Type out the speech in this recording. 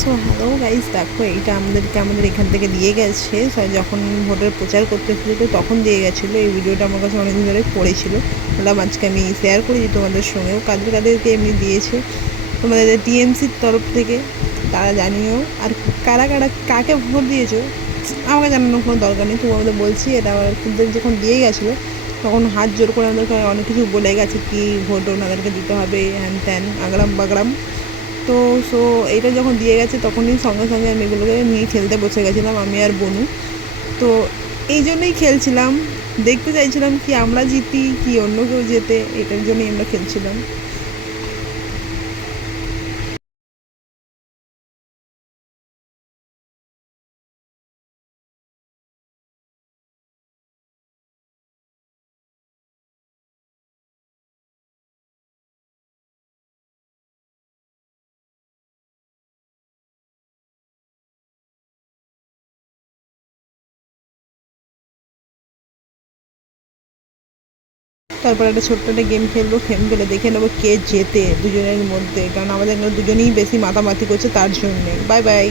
So hello guys, দেখো এইটা আমাদের এখান থেকে দিয়ে গেছে। যখন ভোটের প্রচার করতে এসেছিলো তখন দিয়ে গেছিলো। এই ভিডিওটা আমার কাছে অনেকদিন ধরে পড়েছিল, বললাম আজকে আমি শেয়ার করেছি তোমাদের সঙ্গেও। কাদেরকে এমনি দিয়েছে তোমাদের টিএমসির তরফ থেকে তারা জানিও। আর কারা কারা কাকে ভোট দিয়েছো আমাকে জানানোর কোনো দরকার নেই, তুমি আমাদের বলছি এটা। কিন্তু যখন দিয়ে গেছিলো তখন হাত জোর করে আমাদেরকে অনেক কিছু বলে গেছে, কি ভোট ওনাদেরকে দিতে হবে, হ্যান ত্যান আগড়াম বাগড়াম। তো সো এইটা যখন দিয়ে গেছে তখনই সঙ্গে সঙ্গে আমি এগুলোকে নিয়ে খেলতে বসে গেছিলাম, আমি আর বনু। তো এই জন্যই খেলছিলাম, দেখতে চাইছিলাম কি আমরা জিতি কি অন্য কেউ জেতে, এটার জন্যই আমরা খেলছিলাম। তারপর একটা ছোট্ট একটা গেম খেলবো, গেম খেলে দেখে নেবো কে জেতে দুজনের মধ্যে, কারণ আমাদের দুজনেই বেশি মাতামাতি করছে তার জন্যে। Bye bye.